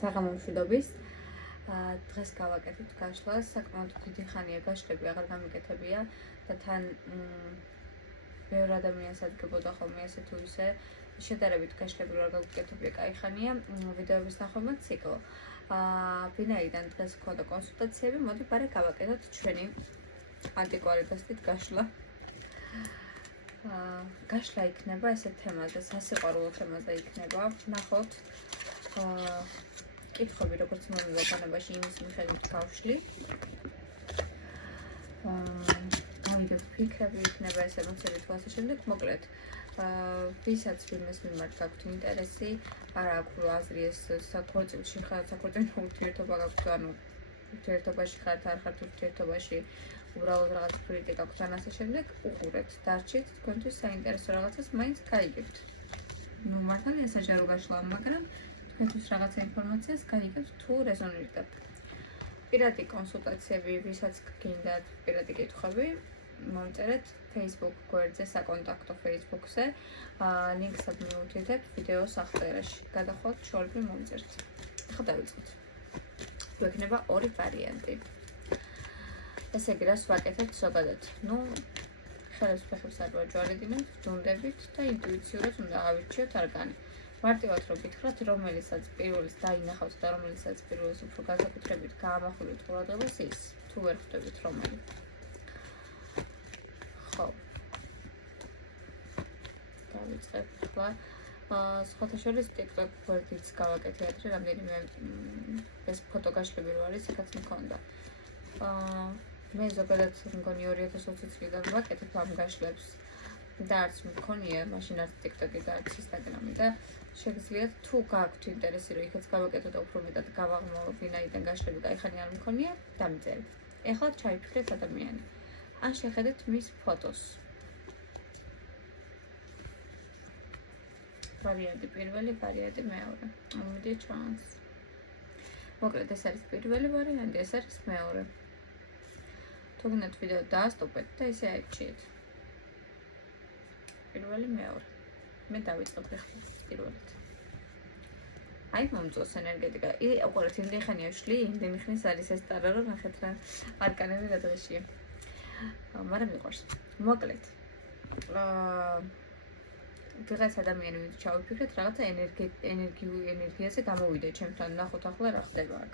საღამო მშვიდობის. დღეს გავაკეთებთ გაშლას, საკმაოდ დიდი ხანია გაშლები აღარ გამიკეთებია და თან ბევრ ადამიანს ადგებოდა ხოლმე ესე თუ ისე შედარებით გაშლები რო არ გავიკეთებია კაი ხანია ვიდეოების ნახვა ციკლ. ვინაიდან დღეს მქონდა კონსულტაციები, მოდი პარე გავაკეთოთ ჩვენი ანტიკვარი დასტით გაშლა. გაშლა იქნება ესეთ თემაზე, სასიყვარულო თემაზე იქნება. ნახოთ კითხვები როგორც მომავალ განებაში იმის მიხედვით გავშლი. ამიტომ ფიქრები იქნება ეს ემოციები თუ ასე შემდეგ. მოკლედ, ვისაც ვინმეს მიმართ გაქვთ ინტერესი, არა აქვს აზრი ეს საქორწილში ხარ, საქორწილო ურთიერთობა გაქვთ, ანუ ურთიერთობაში ხართ, არ ხართ ურთიერთობაში, უბრალოდ რაღაც კრიტიკა გაქვთ ან ასე შემდეგ, უყურეთ, დარჩით, თქვენთვის საინტერესო რაღაცას მაინც გაიგებთ. ნუ მართალია საჯარო გაშლა, მაგრამ თქვენთვის რაღაცა ინფორმაციას გაიგებთ თუ რეზონირდებთ. პირადი კონსულტაციები, ვისაც გინდათ პირადი კითხვები, მომწერეთ Facebook გვერდზე, საკონტაქტო Facebook-ზე, ლინკს მიუთითებთ ვიდეოს აღწერაში. გადახვალთ შორები მომწერთ. ახლა დავიწყოთ. გვექნება ორი ვარიანტი. ესე იგი, რას ვაკეთებთ ზოგადად? ნუ ხელებს ფეხებს არ ვაჯვარედინებთ, ვდუნდებით და ინტუიციურად უნდა ავირჩიოთ არგანი. მარტივად რომ გითხრათ, რომელიცაც პირველის დაინახავთ და რომელიცაც პირველის უფრო განსაკუთრებით გაამახვილოთ ყურადღებას ის, თუ ვერ ხვდებით რომელი. ხო. დავიწყებთ ახლა. სხვათა შორის TikTok გვერდიც გავაკეთე ადრე, რამდენიმე ეს ფოტოგაშლები რო არის, იქაც მქონდა. მე ზოგადად მგონი 2020 წლიდან ვაკეთებ ამ გაშლებს და არც მქონია, მაშინ არც TikTok-ი და არც Instagram-ი და შეგიძლიათ თუ გაქვთ ინტერესი რომ იქაც გავაკეთოთ და უფრო მეტად გავაღმო ვინაიდან გაშლები კაიხანი არ მქონია, დამიწერეთ. ეხლა ჩაიფიქრეთ ადამიანი. ან შეხედეთ მის ფოტოს. ვარიანტი პირველი, ვარიანტი მეორე. ამოდი ჩანს. მოკლედ ეს არის პირველი ვარიანტი, ეს არის მეორე. თუ გინდათ ვიდეო დაასტოპეთ და ისე აიჩიეთ. პირველი, მეორე. მე დავიწყებ ახლა პირველით. აი მომწონს ენერგეტიკა. უყურეთ, იმდენი ხანია ვშლი, იმდენი ხნის არის ეს ტარა, რომ ნახეთ რა არკანები რა დღეშია. მაგრამ მიყვარს. მოკლედ. ვიღაც ადამიანი ვინც ჩავიფიქრეთ, რაღაცა ენერგიაზე გამოვიდა ჩემთან, ნახოთ ახლა რა ხდება აქ.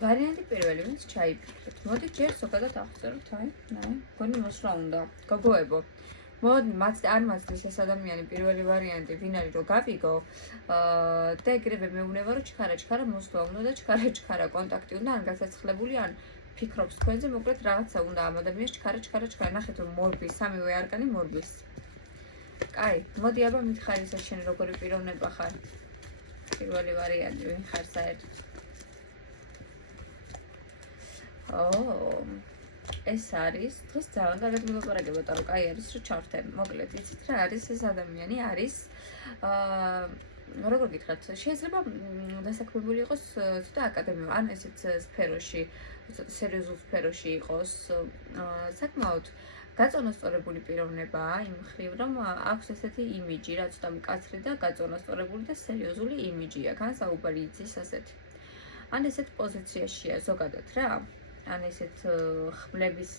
ვარიანტი პირველი, ვინც ჩაიფიქრეთ. მოდი ჯერ ზოგადად აღწეროთ, აი, მგონი მოსვლა უნდა. გოგოებო. მოდი არ მაცდის ეს ადამიანი პირველი ვარიანტი, ვინ არის რომ გავიგო და ეგრევე მეუბნება რომ ჩქარა მოსვლა უნდა და ჩქარა კონტაქტი უნდა, ან გასაცხლებული, ან ფიქრობს თქვენზე, მოკლედ რაღაცა უნდა ამ ადამიანს ჩქარა, ნახეთ რომ მორბის, სამივე არკანი მორბის. კაი, მოდი აბა მითხარ ისე შენ როგორი პიროვნება ხარ. პირველი ვარიანტი, ვინ ხარ საერთოდ? ეს არის, დღეს ძალიან კარგად მილაპარაკებოდა, რომ კაი არის რომ ჩავთემ. მოკლედ, იცით რა არის ეს ადამიანი? არის როგორ გითხრათ, შეიძლება დასაქმებული იყოს ცოტა აკადემიურ, ან ესეც სფეროში, სერიოზულ სფეროში იყოს, საკმაოდ გაწონასწორებული პიროვნებაა იმ მხრივ, რომ აქვს ესეთი იმიჯი, რა ცოტა მკაცრი და გაწონასწორებული და სერიოზული იმიჯი აქვს, ან საუბარი იცის ასეთი. ან ესეთ პოზიციაშია ზოგადად რა. ან ესეთ ხმლების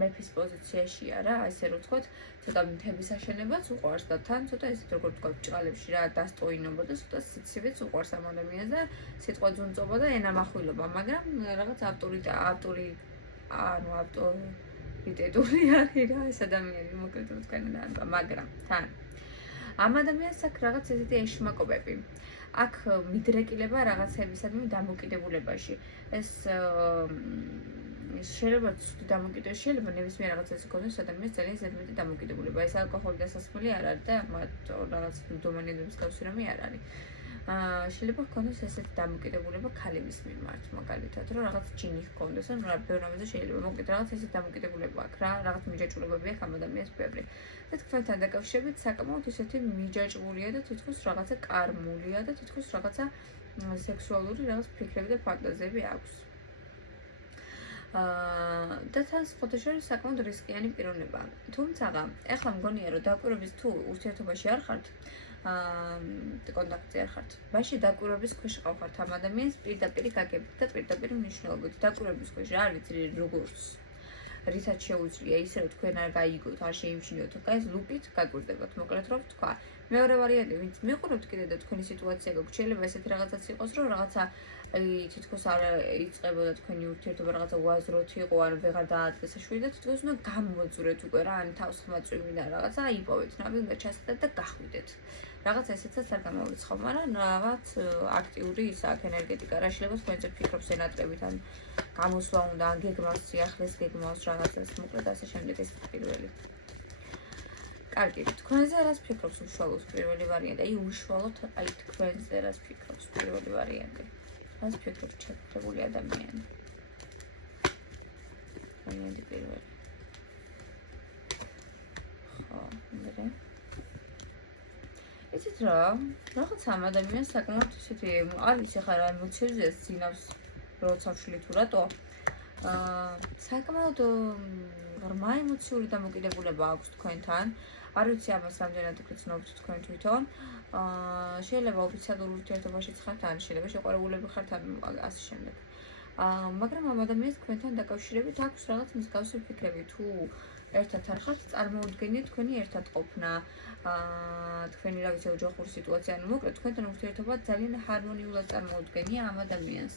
მეფის პოზიციაშია რა, ესე რომ ვთქვათ, ცოტა მთების აშენებაც უყვარს და თან ცოტა ესეთ როგორ ვთქვათ, ჭყალებში რა დასტოინობა და ცოტა სიცივეც უყვარს ამ ადამიანს და სიტყვა ძუნწობა და ენამახვილობა, მაგრამ რაღაც ავტორიტეტული არის რა ეს ადამიანი, მოკლედ თქვენ და მაგრამ თან ამ ადამიანს აქვს რაღაც ესეთი ეშმაკობები. აქ მიდრეკილება რაღაცებისადმი დამოკიდებულებაში. ეს შეიძლება დამოკიდებულება ნებისმიერ რაღაცას იქონოს ადამიანს ძალიან ზედმეტი დამოკიდებულება. ეს ალკოჰოლი დასასმელი არ არის და მათ რაღაც დომენების კავშირები არ არის. შეიძლება ჰქონდეს ესეთი დამოკიდებულება ქალების მიმართ, მაგალითად, რომ რაღაც ჯინი ჰქონდეს, ან რა ბევრ რამეზე შეიძლება. მოკლედ რაღაც ესეთი დამოკიდებულება აქვს რა, რაღაც მიჯაჭვულებები აქვს ამ ადამიანის ბევრი. და თქვენთან დაკავშირებით საკმაოდ ისეთი მიჯაჭვულია და თითქოს რაღაცა კარმულია და თითქოს რაღაცა სექსუალური რაღაც ფიქრები და ფანტაზიები აქვს. და თან სხვათა შორის საკმაოდ რისკიანი პიროვნება. თუმცა, ეხლა მგონია რომ დაკვირვების თუ ურთიერთობაში არ ხართ, კონტაქტზე არ ხართ. მაშინ დაკვირვების ქვეშ ყავხართ ამ ადამიანს პირდაპირ გაგებით და პირდაპირ მნიშვნელობით. დაკვირვების ქვეშ რა არის როგორც რითაც შეუძლია ისე რომ თქვენ არ გაიგოთ, არ შეიმჩნიოთ, ეს ლუპით გაკვირდებათ. მოკლედ რომ თქვა. მეორე ვარიანტი, ვინც მიყურებთ კიდე და თქვენი სიტუაცია გაქვთ, შეიძლება ესეთი რაღაცაც იყოს, რომ რაღაცა თითქოს არ იწყებოდა თქვენი ურთიერთობა, რაღაცა უაზროთ იყო, ან ვეღარ დაადგეს საშვილი და თითქოს უნდა გამოძურეთ უკვე რა, ან თავს ხმაწვიმი და რაღაცა იპოვეთ, ნაბი უნდა ჩასხდეთ და გახვიდეთ. რაღაც ესეცაც არ გამოვრიცხავ, მაგრამ რაღაც აქტიური ის აქ ენერგეტიკა რა შეიძლება თქვენზე ფიქრობს ენატრებით ან გამოსვლა უნდა ან გეგმავს სიახლეს გეგმავს რაღაცას მოკლედ ასე შემდეგ ეს პირველი. კარგი, თქვენზე რას ფიქრობს უშუალოდ პირველი ვარიანტი? აი უშუალოდ აი თქვენზე რას ფიქრობს პირველი ვარიანტი? რას ფიქრობს ჩაკრებული ადამიანი? ვარიანტი პირველი. ხო, მე იცით რა, რაღაც ამ ადამიანს საკმაოდ ისეთი არის ახლა რა ემოციებზე ძინავს როცა ვშლით თუ რატო? საკმაოდ ღრმა ემოციური დამოკიდებულება აქვს თქვენთან. არ ვიცი ამას რამდენად გრძნობთ თქვენ თვითონ. შეიძლება ოფიციალურ ურთიერთობაშიც ხართ, ან შეიძლება შეყვარებულები ხართ, ან ასე შემდეგ. მაგრამ ამ ადამიანს თქვენთან დაკავშირებით აქვს რაღაც მსგავსი ფიქრები თუ ერთად არ ხართ, წარმოუდგენიათ თქვენი ერთად ყოფნა, თქვენი რა ვიცი ოჯახური სიტუაცია, ანუ მოკლედ თქვენთან ურთიერთობა ძალიან ჰარმონიულად წარმოუდგენია ამ ადამიანს.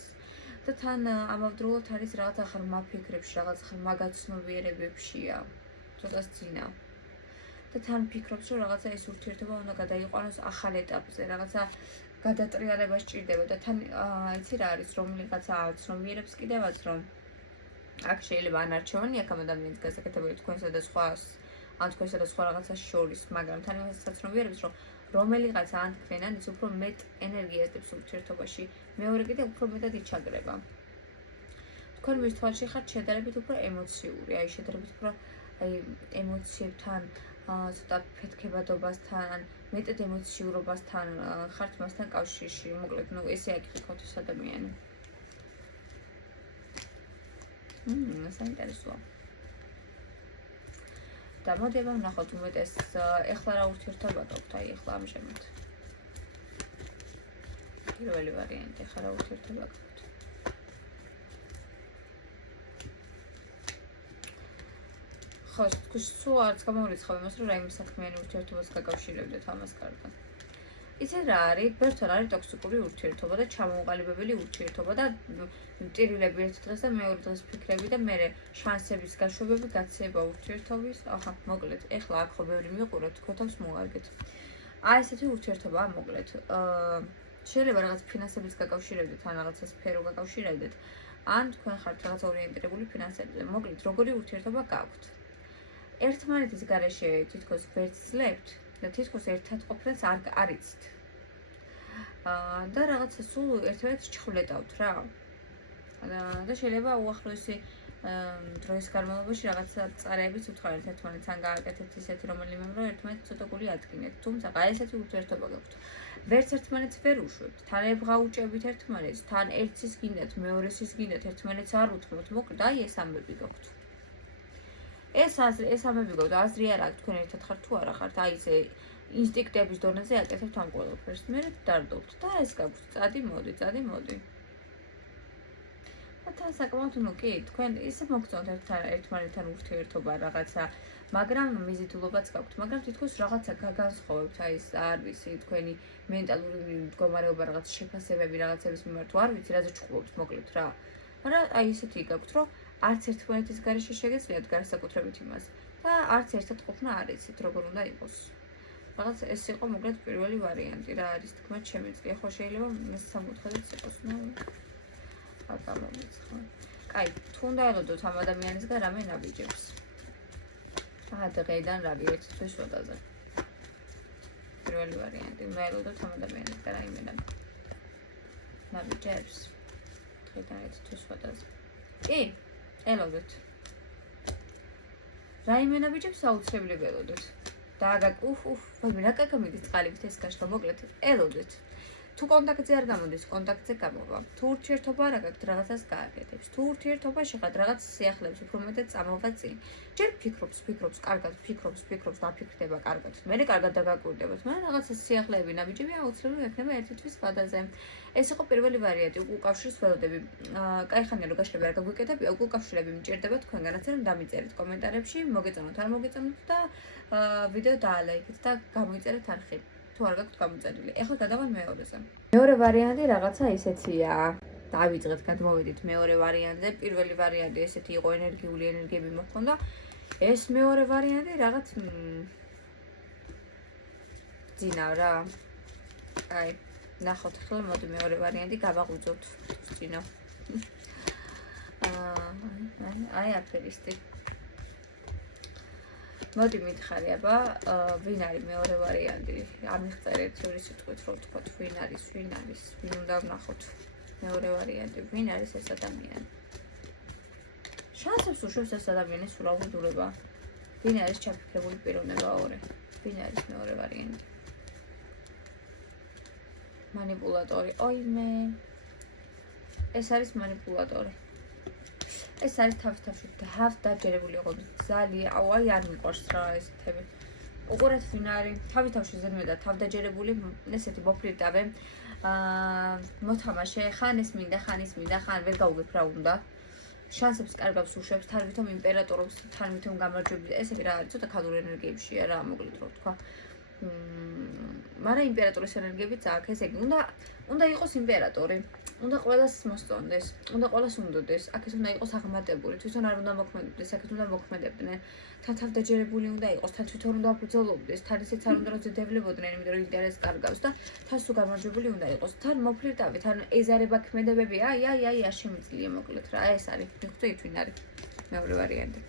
და თან ამავდროულად არის რაღაცა ღრმა ფიქრებში, რაღაცა ღრმა გაცნობიერებებშია, ცოტა ძინა. და თან ფიქრობს, რომ რაღაცა ეს ურთიერთობა უნდა გადაიყვანოს ახალ ეტაპზე, რაღაცა გადატრიალება სჭირდება და თან იცი რა არის, რომელიღაცა ცნობიერებს კიდევაც რომ აქ შეიძლება ან არჩევანი აქ ამ ადამიანის გასაკეთებელი თქვენსა და სხვას, ან თქვენსა და სხვა რაღაცას შორის, მაგრამ თან იმასაც საცნობიერებს, რომ რომელიღაცა ან თქვენ ან ის უფრო მეტ ენერგიას დებს ურთიერთობაში, მეორე კიდე უფრო მეტად იჩაგრება. თქვენ მის თვალში ხართ შედარებით უფრო ემოციური, აი შედარებით უფრო აი ემოციებთან, ცოტა ფეთქებადობასთან, მეტად ემოციურობასთან ხართ მასთან კავშირში, მოკლედ, ნუ ესე აკითხოთ ეს ადამიანი. საინტერესოა. და მოდი ვნახოთ უმეტეს ეხლა რა ურთიერთობა გაქვთ, აი ეხლა ამჟამად. პირველი ვარიანტი, ეხლა რა ურთიერთობა გაქვთ. ხო, სულ არც გამოვრიცხავ იმას, რომ რაიმე საქმიანი ურთიერთობას გაკავშირებდეთ ამას კარგად. იცით რა არის? ბერთონ არის ტოქსიკური ურთიერთობა და ჩამოუყალიბებელი ურთიერთობა და ტირილები ერთ დღეს და მეორე დღეს ფიქრები და მერე შანსების გაშვებები გაცეება ურთიერთობის. აჰა, მოკლედ, ეხლა აქ ხო ბევრი მიყურებთ, თქვენთავს მოარგეთ. აი ესეთი ურთიერთობაა მოკლედ. შეიძლება რაღაც ფინანსების გაკავშირებდეთ, ან რაღაცა სფერო გაკავშირებდეთ, ან თქვენ ხართ რაღაც ორიენტირებული ფინანსებზე. მოკლედ, როგორი ურთიერთობა გაქვთ? ერთმანეთის გარეშე თითქოს ვერც ძლებთ და თითქოს ერთად ყოფნას არ იცით. და რაღაცა სულ ერთმანეთს ჩხვლეტავთ რა. და შეიძლება უახლოესი დროის განმავლობაში რაღაცა წარეებიც უთხარით ერთმანეთს, ან გააკეთეთ ისეთი რომელიმე რომ ერთმანეთს ცოტა გული ატკინეთ. თუმცა ესეთი ურთიერთობა გაქვთ. ვერც ერთმანეთს ვერ უშვებთ, თან ებღაუჭებით ერთმანეთს, თან ერთის გინდათ, მეორესის გინდათ, ერთმანეთს არ უთმოთ. მოკლედ, აი ეს ამბები გაქვთ. ეს ამბები გაქვთ, აზრი არ აქვს თქვენ ერთად ხართ თუ არა ხართ, აი ესე ინსტინქტების დონეზე აკეთებთ ამ ყველაფერს, მერე დარდობთ და ეს გაქვთ, წადი მოდი. და თან საკმაოდ ნუ კი, თქვენ ისე მოგწონთ ერთმანეთთან ურთიერთობა რაღაცა, მაგრამ მიზიდულობაც გაქვთ, მაგრამ თითქოს რაღაცა გაგანსხვავებთ, აი ეს არ ვიცი, თქვენი მენტალური მდგომარეობა, რაღაც შეფასებები რაღაცების მიმართ, არ ვიცი, რაზე ჩხუბობთ, მოკლედ რა. მაგრამ აი ესეთი გაქვთ, რომ არც ერთმანეთის გარეშე შეგეძლიათ განსაკუთრებით იმას და არც ერთად ყოფნა არ იცით, როგორ უნდა იყოს. რაღაც ეს იყო მოკლედ პირველი ვარიანტი, რა არის თქმა შემიძლია, ხო შეიძლება მესამეთხედაც იყოს, ნუ აკამომიცხო. კაი, თუ უნდა ელოდოთ ამ ადამიანისგან რამე ნაბიჯებს. დღეიდან რა ერთ თვის ვადაზე. პირველი ვარიანტი, უნდა ელოდოთ ამ ადამიანისგან რაიმე ნაბიჯებს. დღეიდან ერთ თვის ვადაზე. კი, ელოდოთ. რაიმე ნაბიჯებს აუცილებლად ელოდოთ. და ვაი რა კაკა მიდის წყალებით ეს გაშლა, მოკლედ ელოდეთ. თუ კონტაქტზე არ გამოდის, კონტაქტზე გამოვა. თუ ურთიერთობა არ აქვს, რაღაცას გააკეთებს. თუ ურთიერთობა შეხად რაღაც სიახლეებს უფრო მეტად წამოვა წინ. ჯერ ფიქრობს, კარგად ფიქრობს, დაფიქრდება კარგად. მერე კარგად დაგაკვირდებათ. მაგრამ რაღაცა სიახლეები ნაბიჯები აუცილებლად ექნება ერთი თვის ვადაზე. ეს იყო პირველი ვარიანტი, უკავშირს ველოდები. კაიხანია რომ გაშლები არ გაგვიკეთებია, უკავშირები მჭირდება თქვენგანაც რომ დამიწერეთ კომენტარებში, მოგეწონოთ არ მოგეწონოთ და ვიდეო დაალაიქეთ და გამოიწერეთ არხი. თუ არ გაქვთ გამოწერილი. ეხლა გადავალ მეორეზე. მეორე ვარიანტი რაღაცა ისეთია. დავიწყეთ, გადმოვედით მეორე ვარიანტზე. პირველი ვარიანტი ესეთი იყო, ენერგიული ენერგიები მოხდა. ეს მეორე ვარიანტი რაღაც ძინავ რა. აი, ნახოთ ახლა მოდი მეორე ვარიანტი გავაღვიძოთ ძინავ. აი აფერისტი. მოდი მითხარი აბა, ვინ არის მეორე ვარიანტი? ამიხწერეთ ორი სიტყვით რომ ვთქვათ, ვინ არის, ვინ უნდა ვნახოთ მეორე ვარიანტი, ვინ არის ეს ადამიანი? შანსებს უშვებს ეს ადამიანის სულაღვიძულება. ვინ არის ჩაფიქრებული პიროვნება ორი? ვინ არის მეორე ვარიანტი? მანიპულატორი. ოიმე. ეს არის მანიპულატორი. ეს არის თავში დაჯერებული იყო ძალიან, აი არ მიყვარს რა ესეთები. უყურეთ ვინ არის, თავში ზედმეტად თავდაჯერებული, ესეთი მოფლირტავე. მოთამაშე, ხან ეს მინდა, ხან ვერ გაუგებ რა უნდა. შანსებს კარგავს უშვებს, თან ვითომ იმპერატორობს, თან ვითომ გამარჯვებული. ესეთი რა არის, ცოტა ქალური ენერგიებშია რა, მოკლედ რო ვთქვა. მაგრამ იმპერატორის ენერგიებიც აქვს, ესე იგი, უნდა იყოს იმპერატორი. უნდა ყველას მოსწონდეს, უნდა ყველას უნდოდეს, აქ უნდა იყოს აღმატებული, თვითონ არ უნდა მოქმედებდეს, აქ უნდა მოქმედებდნენ, თან თავდაჯერებული უნდა იყოს, თან თვითონ უნდა აბრძოლობდეს, თან ისეც არ უნდა რომ ზედებლებოდნენ, იმიტომ რომ ინტერესს კარგავს და თან სულ გამარჯვებული უნდა იყოს, თან მოფლირტავი, თან ეზარება ქმედებები, აი, არ შემიძლია მოკლედ რა, ეს არის, მიხვდით ვინ არის მეორე ვარიანტი.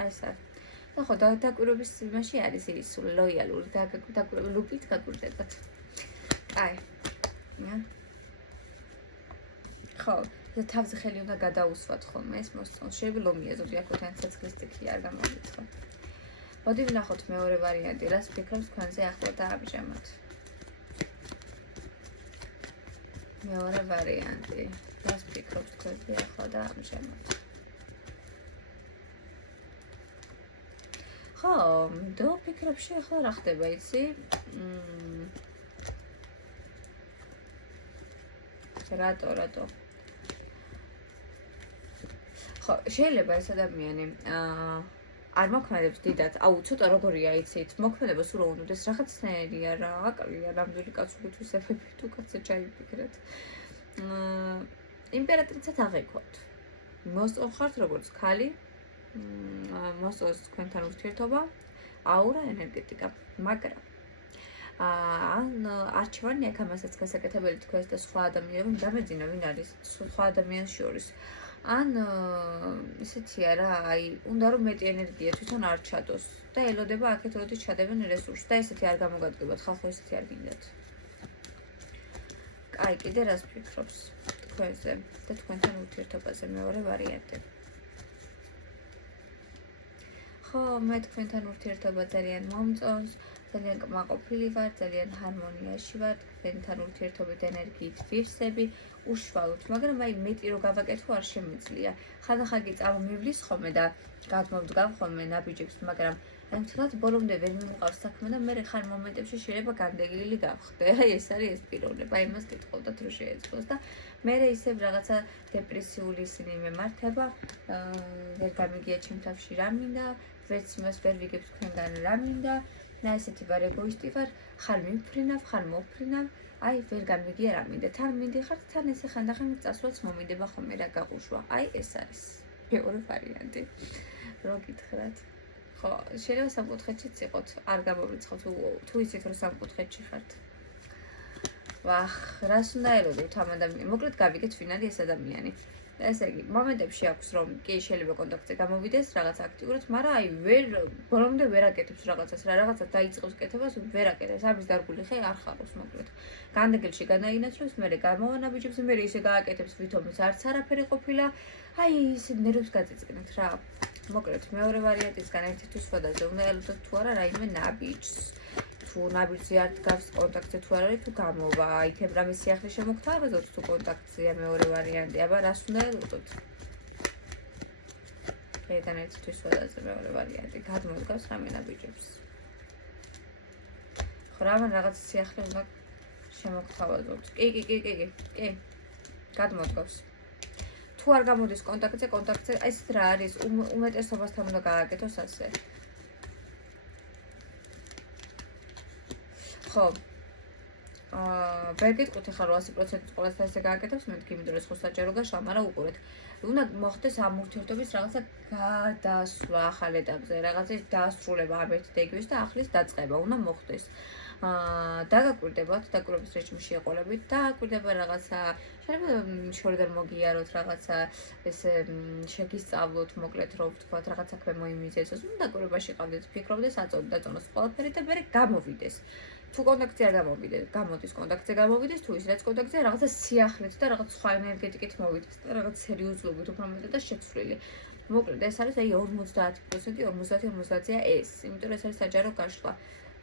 აი ეს არის. ხო, დაკვირვების იმაში არის ის ლოიალური, დაკვირვებული ლუპით გაკვირდებათ. აი. ხო, ეს თავზე ხელი უნდა გადაუსვათ ხოლმე, ეს მოსწონს. შეიძლება ლომიაზობი აქ თან ცეცხლის წიქი არ გამოვიწყო. მოდი ვნახოთ მეორე ვარიანტი, რას ფიქრობს თქვენზე ახლა და ამჟამად. მეორე ვარიანტი, რას ფიქრობს თქვენზე ახლა და ამჟამად. ხო, ფიქრებში ახლა რა ხდება, იცი? რატო? ხო, შეიძლება ეს ადამიანი არ მოქმედებს დიდად, ცოტა როგორია იცით, მოქმედება სულ რომ უნდადეს რაღაცნაირია რა, აკრია, რამდენი კაცური თვისებები თუ კაცზე ჩაიფიქრეთ. იმპერატრიცად აღექვათ. მოსწონხართ როგორც ქალი, მოსწონს თქვენთან ურთიერთობა, აურა, ენერგეტიკა, მაგრამ არჩევანი აქ ამასაც გასაკეთებელი თქვენს და სხვა ადამიანებს დამეძინა ვინ არის სხვა ადამიანს შორის. ან ისეთია რა, აი, უნდა რომ მეტი ენერგია თვითონ არ ჩადოს და ელოდება აქეთ როდის ჩადებენ რესურსს და ესეთი არ გამოგადგებათ, ხალხო ესეთი არ გინდათ. აი, კიდე რას ფიქრობს თქვენზე და თქვენთან ურთიერთობაზე მეორე ვარიანტი. ხო, მე თქვენთან ურთიერთობა ძალიან მომწონს. ძალიან კმაყოფილი ვარ, ძალიან ჰარმონიაში ვარ, თქვენთან ურთიერთობით ენერგიით ვივსები, უშუალოდ, მაგრამ აი მეტი რო გავაკეთო არ შემიძლია. ხანდახან კი წამომივლის ხოლმე და გადმოვდგავ ხოლმე ნაბიჯებს, მაგრამ აი მთლად ბოლომდე ვერ მიმყავს საქმე და მე ხარ მომენტებში შეიძლება განდეგილი გავხდე. აი ეს არის ეს პიროვნება, იმას გიტყოდათ რომ შეეძლოს და მე ისევ რაღაცა დეპრესიული ისინი მემართება, ვერ გამიგია ჩემ თავში რა მინდა, ვერც იმას ვერ ვიგებ თქვენგან რა მინდა. და ესეთი ვარ, ეგოისტი ვარ, ხარ მიფრინავ, ხარ მოფრინავ, აი ვერ გამიგია რა მინდა, თან მიდიხარ, თან ესე ხანდახან წასვლაც მომიდება ხოლმე რა გაგუშვა. აი ეს არის მეორე ვარიანტი. რო გითხრათ. ხო, შეიძლება სამკუთხედშიც იყოთ, არ გამოვიწყოთ, თუ იცით რომ სამკუთხედში ხართ. ვახ, რას უნდა ელოდოთ ამ ადამიანს? მოკლედ გავიგეთ ვინ არის ეს ადამიანი. ესე იგი, მომენტებში აქვს რომ კი შეიძლება კონტაქტზე გამოვიდეს რაღაც აქტიურად, მაგრამ აი ბოლომდე ვერ აკეთებს რაღაცას, რაღაცა დაიწყებს კეთებას, ვერ აკეთებს, ამის დარგული ხე არ ხარობს მოკლედ. განდეგილში განაინაცვლებს, მერე გამოვანაბიჯებს, მერე ისე გააკეთებს, ვითომაც არც არაფერი ყოფილა. აი ისე ნერვებს გაწიწკნით რა. მოკლედ მეორე ვარიანტისგან ერთი თვის ვადაზე უნდა ელოდოთ თუ არა რაიმე ნაბიჯს. თუ ნაბიჯზე არ დგავს კონტაქტზე თუ არ არის თუ გამოვა იქნებ რამე სიახლე შემოგთავაზოთ თუ კონტაქტზეა მეორე ვარიანტი აბა რას უნდა ელოდოთ ერთად ერთთვის ველაზე მეორე ვარიანტი გადმოდგავს რამე ნაბიჯებს ხო რამე რაღაც სიახლე უნდა შემოგთავაზოთ კი გადმოდგავს თუ არ გამოდის კონტაქტზე ეს რა არის უმეტესობასთან უნდა გააკეთოს ასე ხო ვერ გიტყვით ახლა 100% ყველასთან ესე გააკეთებს მე თქვი იმიტომ რომ ხო საჯარო გაშლა მაგრამ უყურეთ უნდა მოხდეს ამ ურთიერთობის რაღაცა გადასვლა ახალ ეტაპზე რაღაცის დასრულება ამ ერთ დეგვის და ახლის დაწყება უნდა მოხდეს დაგაკვირდებათ დაკვირვების რეჟიმში ეყოლებით და აკვირდება რაღაცა შეიძლება შორიდან მოგიაროთ რაღაცა ესე შეგისწავლოთ მოკლედ რომ ვთქვათ რაღაც საქმე მოიმიზესოს უნდა დაკვირვებაში ყავდეთ ფიქრობდეს აწოდოს ყველაფერი და მე გამოვიდეს თუ კონტაქტზე არ გამოდის კონტაქტზე გამოვიდეს თუ ის რაც კონტაქტზე რაღაცა სიახლეთ და რაღაც სხვა ენერგეტიკით მოვიდეს და რაღაც სერიოზულობით უფრო მეტად და შეცვლილი მოკლედ ეს არის აი 50% 50-50-ია ეს იმიტომ რომ ეს არის საჯარო გაშლა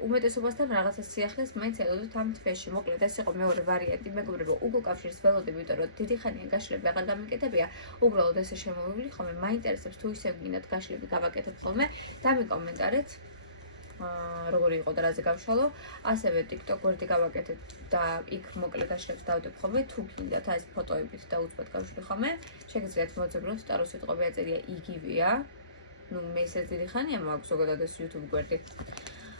უმეტესობასთან რაღაცა სიახლეს მაინც ელოდოთ ამ თვეში მოკლედ ეს იყო მეორე ვარიანტი მეგობრებო უგო კავშირს ველოდები იმიტომ რომ დიდი ხანია გაშლები აღარ გამიკეთებია უბრალოდ ესე შემოვივლი ხოლმე მაინტერესებს თუ ისევ გინდათ გაშლები გავაკეთებ ხოლმე დამიკომენტარეთ როგორი იყო და რაზე გავშალო ასევე TikTok ვერდი გავაკეთეთ და იქ მოკლედ გაშლებს დავდებ ხოლმე თუ გინდათ აი ეს ფოტოებით და უცბად გავშვი ხოლმე შეგიძლიათ მოძებნოთ ტარო სიტყვები აწერია იგივეა ნუ მე ისე დიდი ხანია მაქვს ზოგადად ეს YouTube გვერდი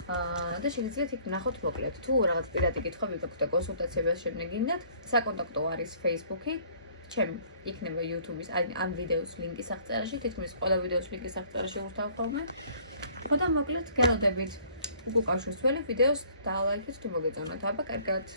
და შეგიძლიათ იქ ნახოთ მოკლედ თუ რაღაც პირადი კითხვები გაქვთ და კონსულტაციები შემდეგ გინდათ საკონტაქტო არის Facebook-ი ჩემი იქნება YouTube-ის ამ ვიდეოს ლინკის აღწერაში თითქმის ყველა ვიდეოს ლინკის აღწერაში ვურთავ ხოლმე ხო და მოკლედ გელოდებით უკუკავშირს ველი ვიდეოს და ლაიქით თუ მოგეწონათ აბა კარგად